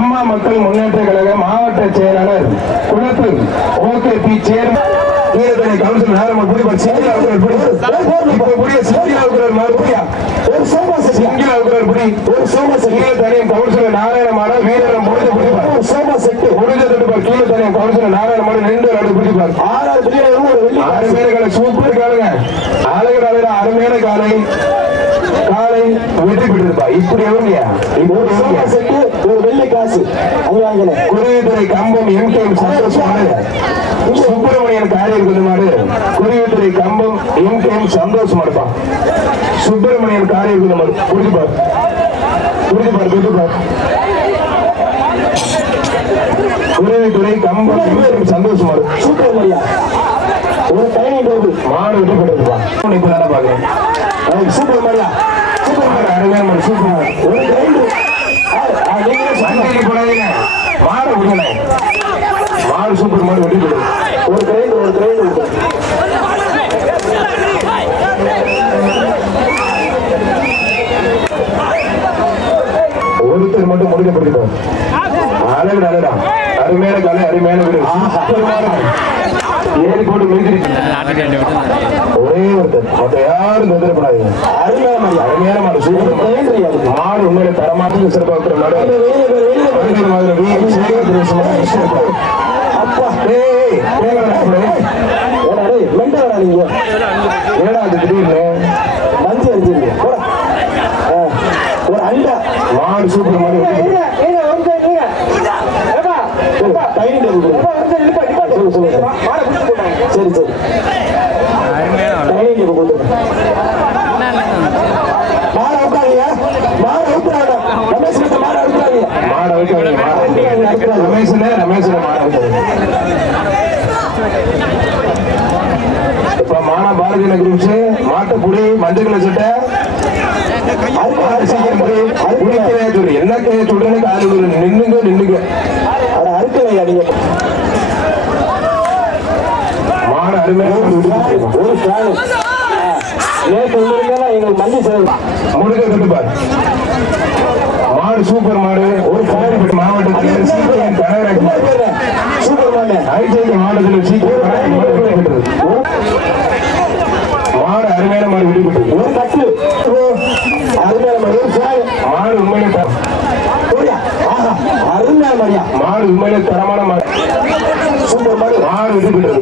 அம்மா மக்கள் முன்னேற்ற கழக மாவட்ட செயலாளர் குளத்தூர் ஓகே பி சேர்மன் கவுன்சில் நாராயணன் நாராயணமான வீரரம் சூப்பர் காலுங்க அழகு அருமையான காலை காலை வெற்றி பெற்றிருப்பா. இப்படி எவங்க ஒரு வெள்ளி காசு குருவித்துறை கம்பம் எம்கேஎம் சந்தோஷமான சுப்பிரமணியன் காரியம் கொண்டுமாறு குருவித்துறை கம்பம் எம்கேஎம் சந்தோஷமா இருப்பான். சுப்பிரமணியன் காரியம் கொண்டுமாறு புரிஞ்சுப்பார் குருவித்துறை கம்பம் எம்கேஎம் சந்தோஷமா இருக்கும். சுப்பிரமணியா ஒரு டைனிங் டேபிள் மாடு வெற்றி பெற்றிருப்பான். இப்ப நல்லா பாக்குறேன். சுப்பிரமணியா அருமையான சூப்பர் ஒரு மாடு விடுங்க மாடு சூப்பர் மாடு வெட்டி கொடு ஒரு கிரைண்ட் ஒருத்தர் மட்டும் முடிக்கப்படுத்தோம். அழகு அழகா அருமையான கலை அருமையான வீடு ஏறி போட்டு முடிக்கிறீங்க. ஒரே ஒருத்தர் மற்ற யாரும் தொந்தரப்படாதீங்க. அருமையான மாடு சூப்பர் மாடு உண்மையில தரமாக சிறப்பாக என்னடா அது திடீர்னு மஞ்சு அடிச்சிருக்கீங்க ஒரு அண்டா மாடு சூப்பர் மாடு சரி சரி இப்ப மானா பாரதிய குரூப்ஸ் மாட்டுப்புடி மஞ்சள் கலர் சட்டை என்ன சொல்றேன்னு காலு நின்னுங்க அறுக்கலையா நீங்க மாடு அருமையான ஒரு ஃபேன் நேற்று எங்களுக்கு மஞ்சள் செலவு முழுக்க கட்டுப்பார். மாடு சூப்பர் மாடு ஒரு மாவட்டத்தில் சூப்பர் மாடு ஐடி மாவட்டத்தில் சீக்கிரம் மாடு அருமையான மாடு விடுபட்டு ஒரு கட்டு அருமையான மாடு மாடு உண்மையிலே அருமையான மாடியா மாடு உண்மையிலே தரமான மாடு சூப்பர் மாடு மாடு விடுபட்டு